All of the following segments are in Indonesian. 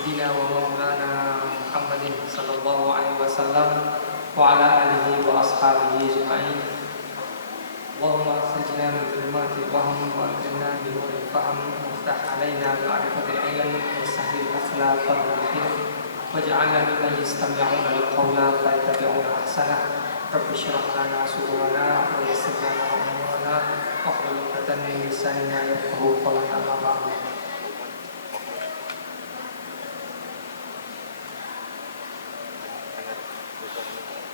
سيدنا ومولانا محمد صلى الله عليه وسلم وعلى آله وأصحابه أجمعين. اللهم أخرجنا من ظلمات الوهم وأكرمنا بنور الفهم وافتح علينا بمعرفة العلم وسهل الأخلاق والحلم واجعلنا ممن يستمعون القول فيتبعون أحسنه. رب اشرح لنا صدورنا ويسر لنا أمورنا واحلل عقدة من لساننا يفقهوا قولنا. أما بعد.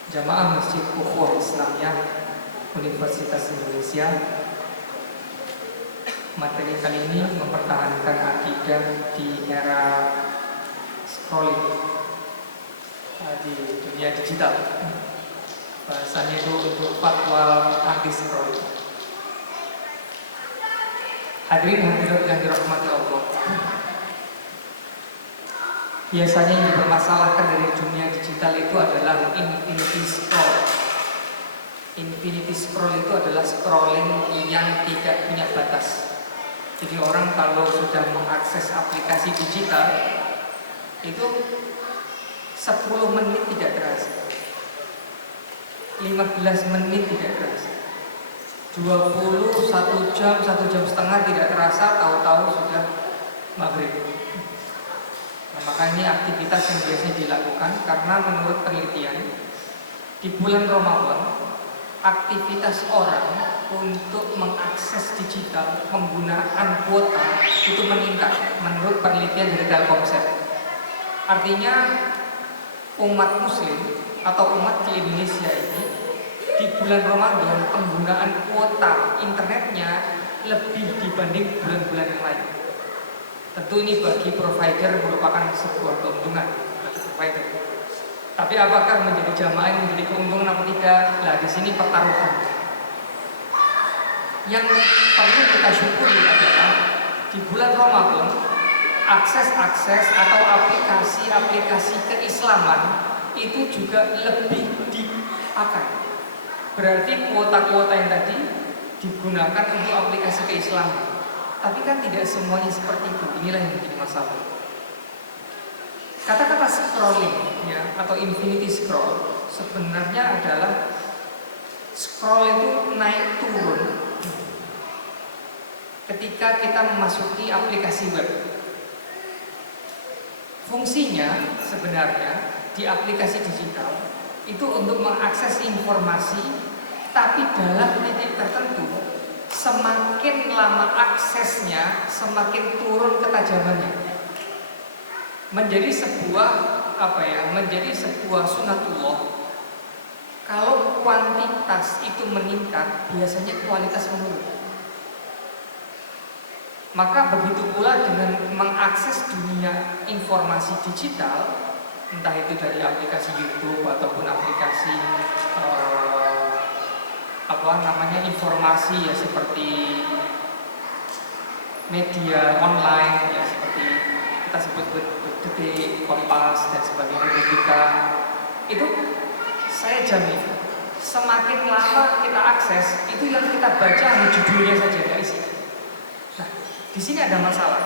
Jamaah Masjid Ukhuwah Islamiyah Universitas Indonesia, materi kali ini mempertahankan akidah di era scrolling di dunia digital. Bahasanya itu untuk fatwa anti scrolling. Hadirin hadirat yang dirahmati Allah, biasanya yang dipermasalahkan dari dunia digital itu adalah infinity scroll. Infinity scroll itu adalah scrolling yang tidak punya batas. Jadi orang kalau sudah mengakses aplikasi digital itu 10 menit tidak terasa, 15 menit tidak terasa, 21 jam, 1 jam setengah tidak terasa, tahu-tahu sudah maghrib. Maka ini aktivitas yang biasanya dilakukan karena menurut penelitian di bulan Ramadan aktivitas orang untuk mengakses digital penggunaan kuota itu meningkat menurut penelitian dari Telkomsel. Artinya umat muslim atau umat di Indonesia ini di bulan Ramadan penggunaan kuota internetnya lebih dibanding bulan-bulan yang lain. Tentu ini bagi provider merupakan sebuah keuntungan bagi provider. Tapi apakah menjadi jamaah yang menjadi keuntungan atau tidak? Nah, di sini pertaruhan. Yang perlu kita syukuri adalah di bulan Ramadan akses-akses atau aplikasi-aplikasi keislaman itu juga lebih dipakai. Berarti kuota-kuota yang tadi digunakan untuk aplikasi keislaman. Tapi kan tidak semuanya seperti itu. Inilah yang menjadi masalah. Kata-kata scrolling ya, atau infinity scroll sebenarnya adalah scroll itu naik turun ketika kita memasuki aplikasi web. Fungsinya sebenarnya di aplikasi digital itu untuk mengakses informasi, tapi dalam titik tertentu semakin lama aksesnya, semakin turun ketajamannya. Menjadi sebuah menjadi sebuah sunatullah. Kalau kuantitas itu meningkat, biasanya kualitas menurun. Maka begitu pula dengan mengakses dunia informasi digital, entah itu dari aplikasi YouTube ataupun aplikasi informasi ya seperti media online ya seperti kita sebut Detik, Kompas dan sebagainya, Republika, itu saya jamin semakin lama kita akses itu yang kita baca hanya judulnya saja, nggak isi. Nah, di sini ada masalah.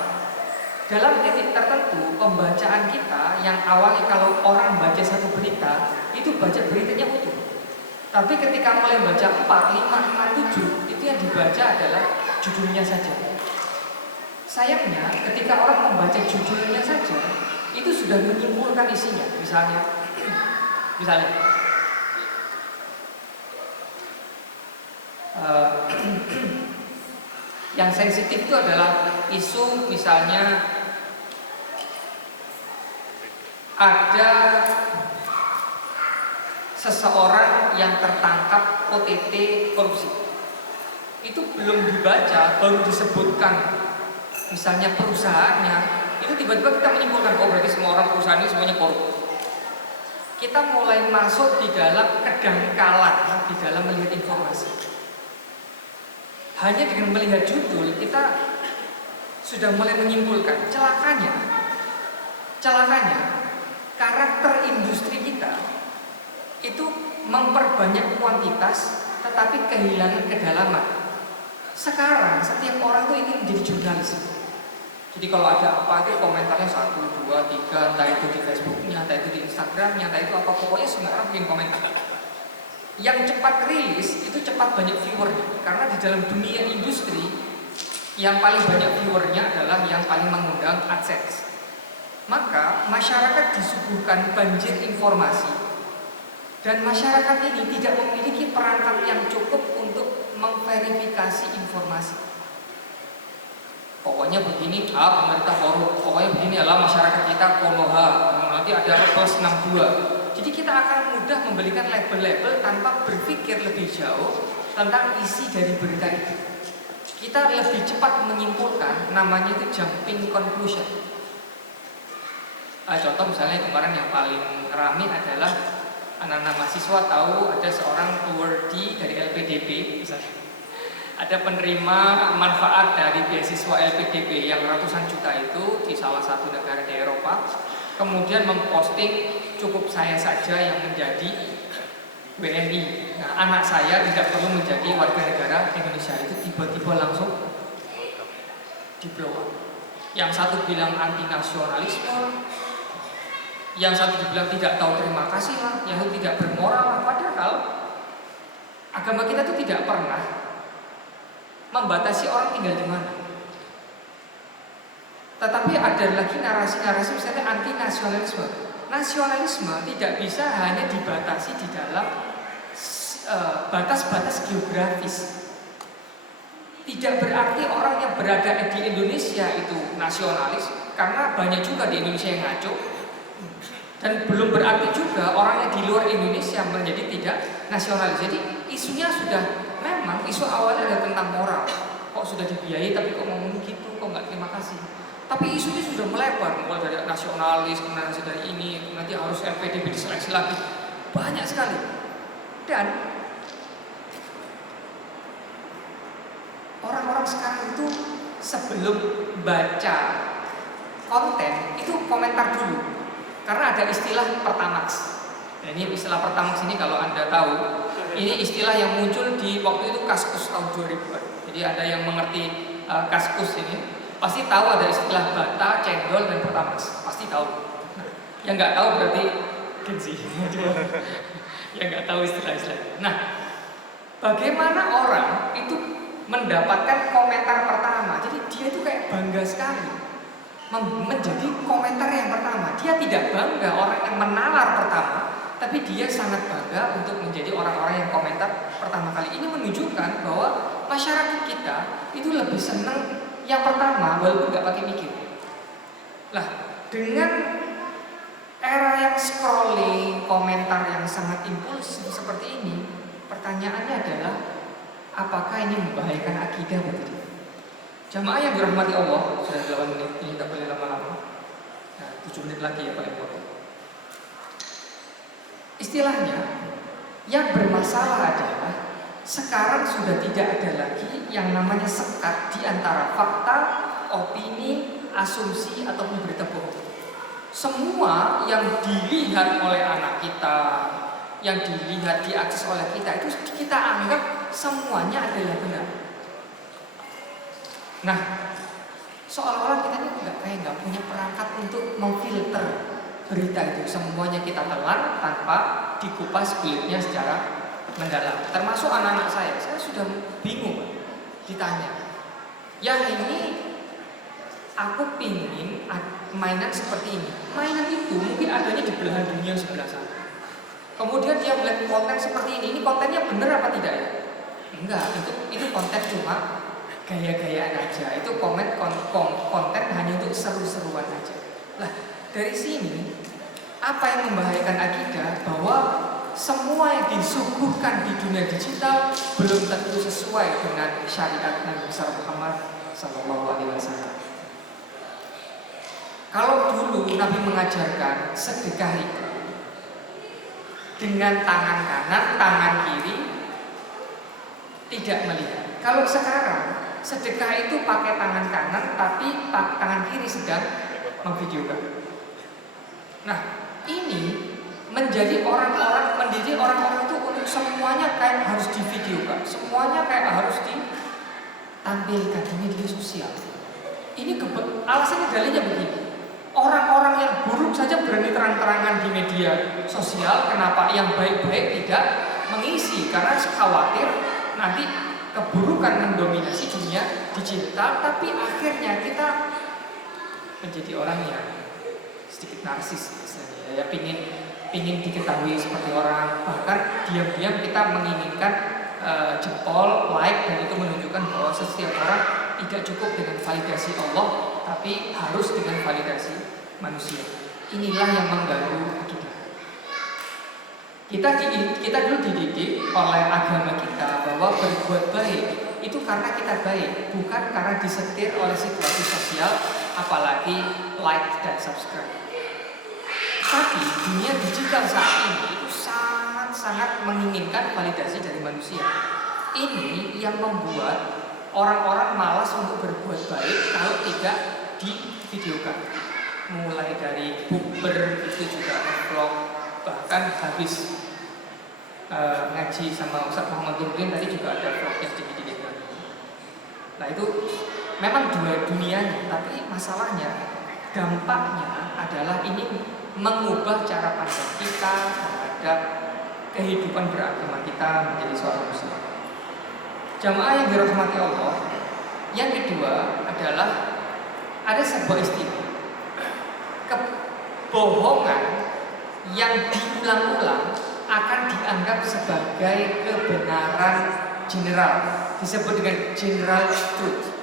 Dalam titik tertentu pembacaan kita yang awalnya kalau orang baca satu berita itu baca beritanya utuh. Tapi ketika mulai baca 4, 5, 6, 7 itu yang dibaca adalah judulnya saja. Sayangnya ketika orang membaca judulnya saja itu sudah menyimpulkan isinya. Misalnya yang sensitif itu adalah isu misalnya ada seseorang yang tertangkap OTT korupsi. Itu belum dibaca, baru disebutkan misalnya perusahaannya, itu tiba-tiba kita menyimpulkan, oh berarti semua orang perusahaan ini semuanya korup. Kita mulai masuk di dalam kedangkalan di dalam melihat informasi. Hanya dengan melihat judul kita sudah mulai menyimpulkan. Celakanya karakter industri kita itu memperbanyak kuantitas tetapi kehilangan kedalaman. Sekarang setiap orang tuh ingin menjadi jurnalis. Jadi kalau ada apa itu komentarnya 1, 2, 3, entah itu di Facebooknya, entah itu di Instagramnya, entah itu apa, pokoknya semua orang bikin komentar. Yang cepat rilis itu cepat banyak viewernya, karena di dalam dunia industri yang paling banyak viewernya adalah yang paling mengundang AdSense. Maka masyarakat disuguhkan banjir informasi, dan masyarakat ini tidak memiliki perangkat yang cukup untuk memverifikasi informasi. Pokoknya begini, pemerintah korup, pokoknya begini adalah masyarakat kita Konoha, nanti ada plus 62. Jadi kita akan mudah memberikan label-label tanpa berpikir lebih jauh tentang isi dari berita itu. Kita lebih cepat menyimpulkan, namanya itu jumping conclusion. Contoh misalnya kemarin yang paling ramai adalah anak-anak mahasiswa tahu ada seorang awardee dari LPDP misalnya. Ada penerima manfaat dari beasiswa LPDP yang ratusan juta itu di salah satu negara di Eropa. Kemudian memposting cukup saya saja yang menjadi WNI. Nah, anak saya tidak perlu menjadi warga negara Indonesia, itu tiba-tiba langsung di-blow up. Yang satu bilang anti nasionalisme, yang satu bilang tidak tahu terima kasih lah, yang satu tidak bermoral lah. Padahal agama kita itu tidak pernah membatasi orang tinggal di mana. Tetapi ada lagi narasi-narasi misalnya anti nasionalisme. Nasionalisme tidak bisa hanya dibatasi di dalam batas-batas geografis. Tidak berarti orang yang berada di Indonesia itu nasionalis, karena banyak juga di Indonesia yang ngaco. Dan belum berarti juga orang yang di luar Indonesia menjadi tidak nasionalis. Jadi isunya sudah, memang isu awalnya adalah tentang moral. Kok sudah dibiayai tapi kok ngomong gitu, kok nggak terima kasih. Tapi isunya sudah melebar, mulai dari nasionalis, kemudian dari ini, nanti harus LPDP diseleksi lagi. Banyak sekali. Dan orang-orang sekarang itu sebelum baca konten itu komentar dulu. Karena ada istilah pertamax. Nah, ini istilah pertamax ini kalau Anda tahu, ini istilah yang muncul di waktu itu Kaskus tahun 2000-an. Jadi ada yang mengerti Kaskus ini pasti tahu ada istilah bata, cendol, dan pertamax. Pasti tahu. Nah, yang nggak tahu berarti Genzi. Yang nggak tahu istilah-istilah. Nah, bagaimana orang itu mendapatkan komentar pertama? Jadi dia itu kayak bangga sekali menjadi komentar yang pertama. Dia tidak bangga orang yang menalar pertama, tapi dia sangat bangga untuk menjadi orang-orang yang komentar pertama kali. Ini menunjukkan bahwa masyarakat kita itu lebih senang yang pertama walaupun nggak pakai mikir. Lah, dengan era yang scrolling, komentar yang sangat impulsif seperti ini, pertanyaannya adalah apakah ini membahayakan akidah betul? Jamaah yang dirahmati Allah, sudah 8 menit, ini tidak boleh lama-lama. Nah, 7 menit lagi ya paling potong. Istilahnya, yang bermasalah adalah sekarang sudah tidak ada lagi yang namanya sekat di antara fakta, opini, asumsi, ataupun berita bohong. Semua yang dilihat oleh anak kita, yang dilihat diakses oleh kita, itu kita anggap semuanya adalah benar. Nah, seolah-olah kita ini nggak punya perangkat untuk memfilter berita itu. Semuanya kita telan tanpa dikupas kulitnya secara mendalam. Termasuk anak-anak saya sudah bingung ditanya. Ya ini aku pingin mainan seperti ini. Mainan itu mungkin adanya di belahan dunia sebelah sana. Kemudian dia melihat konten seperti ini kontennya benar apa tidak ya? Enggak, itu konten cuma gaya-gayaan aja, itu konten hanya untuk seru-seruan aja. Lah, dari sini apa yang membahayakan akidah bahwa semua yang disuguhkan di dunia digital belum tentu sesuai dengan syariat Nabi besar Muhammad SAW. Kalau dulu Nabi mengajarkan sedekah itu dengan tangan kanan, tangan kiri tidak melihat. Kalau sekarang sedekah itu pakai tangan kanan, tapi tangan kiri sedang memvideokan. Nah, ini menjadi mendidik orang-orang itu untuk semuanya kayak harus divideokan, semuanya kayak harus ditampilkan di media sosial. alasannya dalilnya begini. Orang-orang yang buruk saja berani terang-terangan di media sosial, kenapa yang baik-baik tidak mengisi? Karena khawatir nanti keburukan mendominasi dunia digital, tapi akhirnya kita menjadi orang yang sedikit narsis misalnya, ya pingin diketahui seperti orang, bahkan diam-diam kita menginginkan jempol, like, dan itu menunjukkan bahwa setiap orang tidak cukup dengan validasi Allah, tapi harus dengan validasi manusia. Inilah yang mengganggu kita. Kita dulu dididik oleh agama kita bahwa berbuat baik itu karena kita baik, bukan karena disetir oleh situasi sosial, apalagi like dan subscribe. Tapi dunia digital saat ini itu sangat menginginkan validasi dari manusia. Ini yang membuat orang-orang malas untuk berbuat baik kalau tidak divideokan. Mulai dari bukber itu juga vlog, bahkan habis ngaji sama Ustaz Muhammad Nurdin tadi juga ada vlognya sedikit-sedikit. Nah itu memang dua dunianya, tapi masalahnya dampaknya adalah ini mengubah cara pandang kita terhadap kehidupan beragama kita menjadi seorang muslim. Jamaah yang dirahmati Allah, yang kedua adalah ada sebuah istilah kebohongan yang diulang-ulang akan dianggap sebagai kebenaran general, disebut dengan general truth.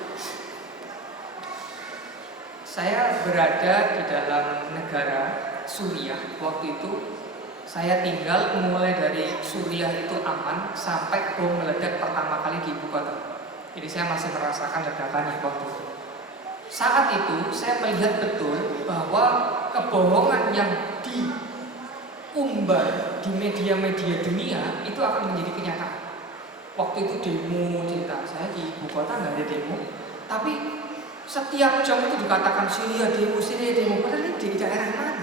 Saya berada di dalam negara Suriah waktu itu. Saya tinggal mulai dari Suriah itu aman sampai bom meledak pertama kali di ibu kota. Jadi saya masih merasakan ledakannya waktu itu. Saat itu saya melihat betul bahwa kebohongan yang diumbar di media-media dunia itu akan menjadi kenyataan. Waktu itu demo, cerita saya di ibu kota nggak ada demo, tapi setiap jam itu dikatakan Syria demo, padahal ini di daerah mana?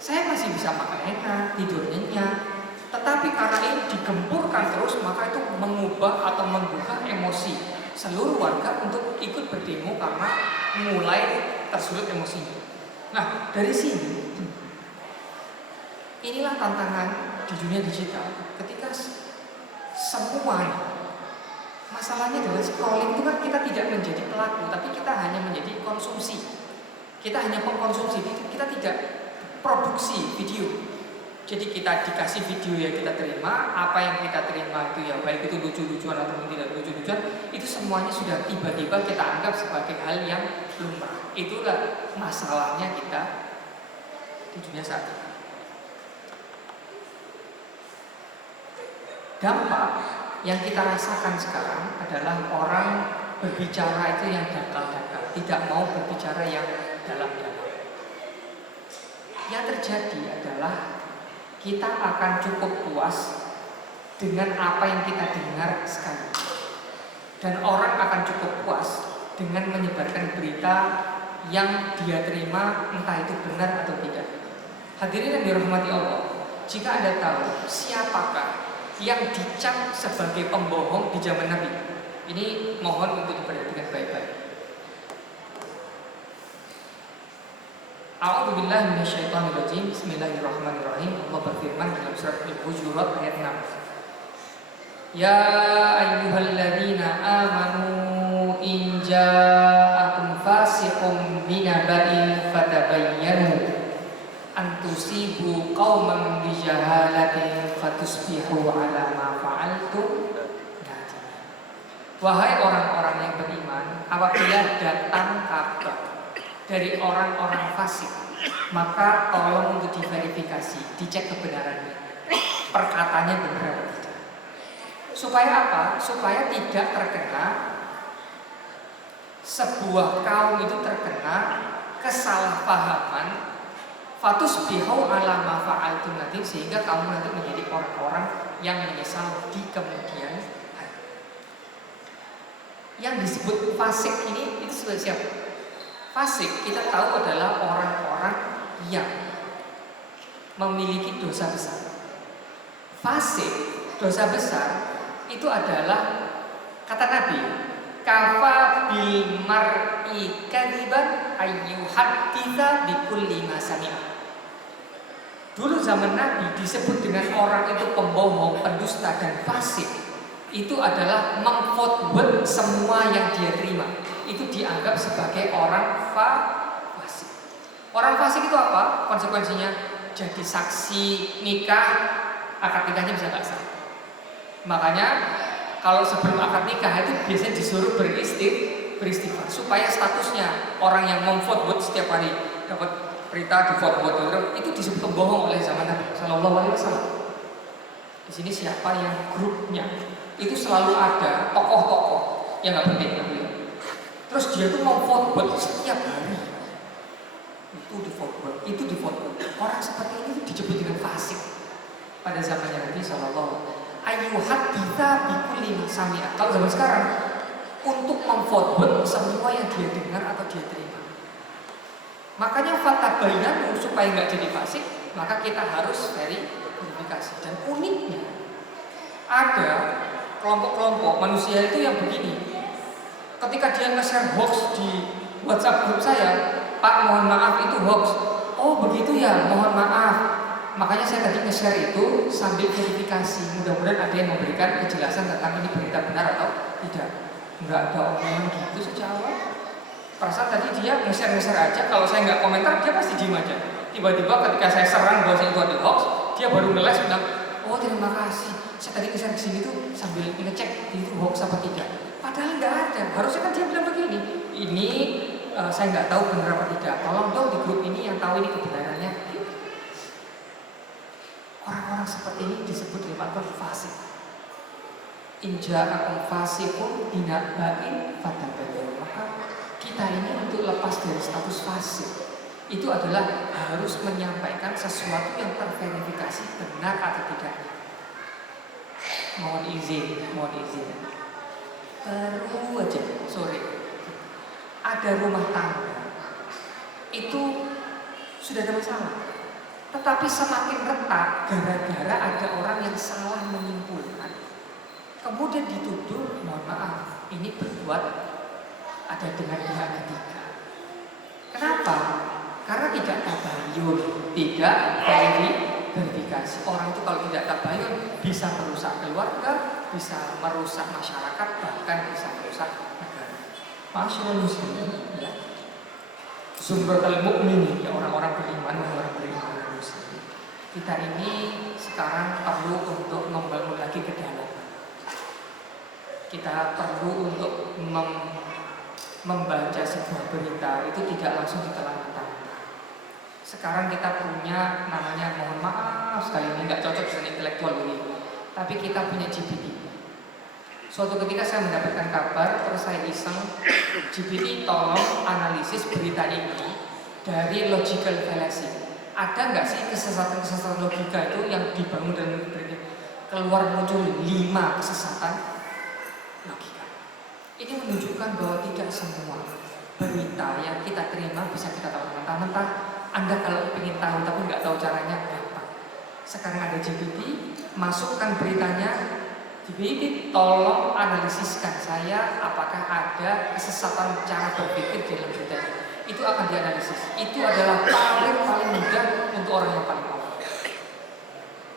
Saya masih bisa makan enak, tidur nyenyak, tetapi karena ini digempurkan terus, maka itu mengubah atau membuka emosi seluruh warga untuk ikut berdemo karena mulai tersulut emosinya. Nah, dari sini inilah tantangan di dunia digital. Ketika semua masalahnya adalah scrolling itu kan kita tidak menjadi pelaku, tapi kita hanya menjadi konsumsi. Kita hanya pengkonsumsi, kita tidak produksi video. Jadi kita dikasih video yang kita terima, apa yang kita terima itu ya baik itu lucu-lucuan atau tidak lucu-lucuan, itu semuanya sudah tiba-tiba kita anggap sebagai hal yang lumrah. Itulah masalahnya kita di dunia saat ini. Dampak yang kita rasakan sekarang adalah orang berbicara itu yang dangkal-dangkal, tidak mau berbicara yang dalam-dalam. Yang terjadi adalah kita akan cukup puas dengan apa yang kita dengar sekali, dan orang akan cukup puas dengan menyebarkan berita yang dia terima, entah itu benar atau tidak. Hadirin yang dirahmati Allah, jika Anda tahu siapakah yang dicap sebagai pembohong di zaman Nabi, ini mohon untuk diperhatikan baik-baik. A'udzubillahi minasyaitonirrajim. Bismillahirrahmanirrahim. Allah berfirman dalam surat Al-Hujurat ayat 6. Ya ayyuhalladzina amanu in ja'akum fasiqun binaba'in fatabayyanu an tusibu qauman bijahalatin fatusbihu ala ma fa'altum nadimin. Wahai orang-orang yang beriman, apabila datang kabar dari orang-orang fasik, maka tolong untuk diverifikasi, dicek kebenarannya, perkataannya benar atau tidak. Supaya apa? Supaya tidak terkena sebuah kaum itu terkena kesalahpahaman, fatusbihu ala ma fa'altum nanti, sehingga kamu nanti menjadi orang-orang yang menyesal di kemudian hari. Yang disebut fasik ini itu sebagai siapa? Fasik kita tahu adalah orang-orang yang memiliki dosa besar. Fasik, dosa besar itu adalah kata Nabi, kafa bil mar'i kadiban ayyuhadditsa bikulli ma sami'a. Dulu zaman Nabi disebut dengan orang itu pembohong, pendusta dan fasik. Itu adalah memfotbet semua yang dia terima. Itu dianggap sebagai orang fasik. Orang fasik itu apa? Konsekuensinya jadi saksi nikah, akad nikahnya bisa nggak sah. Makanya kalau sebelum akad nikah itu biasanya disuruh beristighfar supaya statusnya orang yang memfotbet setiap hari dapat berita di foto itu disebut pembohong oleh zaman Nabi Sallallahu Alaihi Wasallam. Di sini siapa yang grupnya itu selalu ada tokoh-tokoh yang nggak penting. Terus dia tuh mau foto setiap hari. Itu di foto. Orang seperti ini disebut dengan fasik pada zamannya Nabi Sallallahu ayyuhadditsa bikulli ma sami'a. Kalau zaman sekarang untuk memfoto semua yang dia dengar atau dia terima. Makanya fatabayyanu supaya nggak jadi fasik, maka kita harus verifikasi. Dan uniknya ada kelompok-kelompok manusia itu yang begini. Ketika dia nge-share hoax di WhatsApp grup saya, Pak mohon maaf itu hoax. Oh begitu ya, mohon maaf. Makanya saya tadi nge-share itu sambil verifikasi. Mudah-mudahan ada yang memberikan kejelasan tentang ini berita benar atau tidak. Nggak ada omongan gitu sejak awal. Perasaan tadi dia nge-share aja, kalau saya nggak komentar dia pasti diem aja. Tiba-tiba ketika saya serang bahwa itu ada hoax, dia baru ngeles bilang, oh terima kasih, saya tadi nge-share kesini tuh sambil ngecek itu hoax apa tidak. Padahal nggak ada, harusnya kan dia bilang begini, ini saya nggak tahu benar apa tidak, tolong dong di grup ini yang tahu ini kebenarannya. Orang-orang seperti ini disebut dengan fasik. Inja'akum fasiqun binaba'in fatabayyanu. Maka kita ini untuk lepas dari status fasik itu adalah harus menyampaikan sesuatu yang terverifikasi benar atau tidak. Mohon izin. Baru aja sore ada rumah tangga itu sudah ada masalah, tetapi semakin retak gara-gara ada orang yang salah menyimpulkan, kemudian dituduh, mohon maaf, ini berbuat ada dengan pihak ketiga. Kenapa? Karena tidak tabayun, tidak verifikasi. Orang itu kalau tidak tabayun bisa merusak keluarga, bisa merusak masyarakat, bahkan bisa merusak negara. Masyaallah muslimin, ya. Sumberul mukminin, ya orang-orang beriman, muslim. Kita ini sekarang perlu untuk membangun lagi kedalaman. Kita perlu untuk membaca sebuah berita itu tidak langsung ditelan mentah-mentah. Sekarang kita punya namanya, mohon maaf sekali ini nggak cocok dengan intelektual ini, tapi kita punya GPT. Suatu ketika saya mendapatkan kabar, terus saya iseng, GPT tolong analisis berita ini dari logical fallacy. Ada nggak sih kesesatan-kesesatan logika itu yang dibangun dan keluar muncul 5 kesesatan logika. Ini menunjukkan bahwa tidak semua berita yang kita terima bisa kita tahu mentah-mentah. Anda kalau ingin tahu tapi nggak tahu caranya, gampang. Sekarang ada GPT, masukkan beritanya. GPT tolong analisiskan saya apakah ada kesesatan cara berpikir di dalam berita. Itu akan dianalisis. Itu adalah paling mudah untuk orang yang paling awam.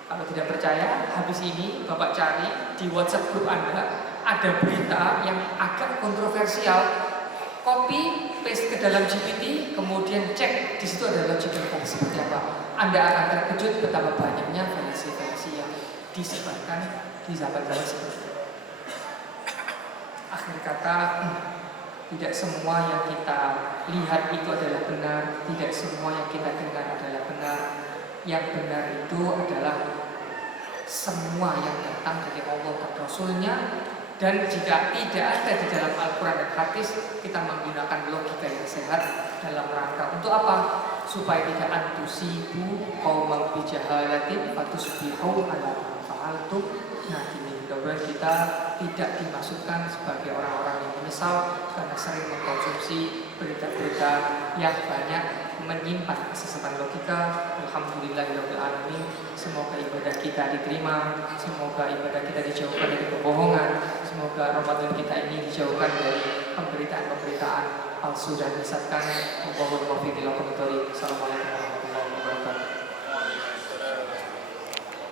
Kalau tidak percaya, habis ini Bapak cari di WhatsApp grup Anda, ada berita yang agak kontroversial, copy paste ke dalam GPT, kemudian cek di situ ada logical fallacy seperti apa. Anda akan terkejut betapa banyaknya fallacy yang disebarkan di zaman-zaman sebelumnya. Akhir kata, tidak semua yang kita lihat itu adalah benar, tidak semua yang kita dengar adalah benar. Yang benar itu adalah semua yang datang dari Allah dan Rasulnya. Dan jika tidak ada di dalam Al-Quran dan hadis, kita menggunakan logika yang sehat dalam rangka untuk apa? Supaya tidak antusibu qauman bijahalatin fatusbihu ala fa'altum. Nah, mudah-mudahan kita tidak dimasukkan sebagai orang-orang yang menyesal karena sering mengkonsumsi berita-berita yang banyak menyimpan kesesatan logika. Alhamdulillahirabbil alamin. Semoga ibadah kita diterima, semoga ibadah kita dijauhkan dari kebohongan, semoga Ramadan kita ini dijauhkan dari pemberitaan-pemberitaan palsu dan menyesatkan. Allahumma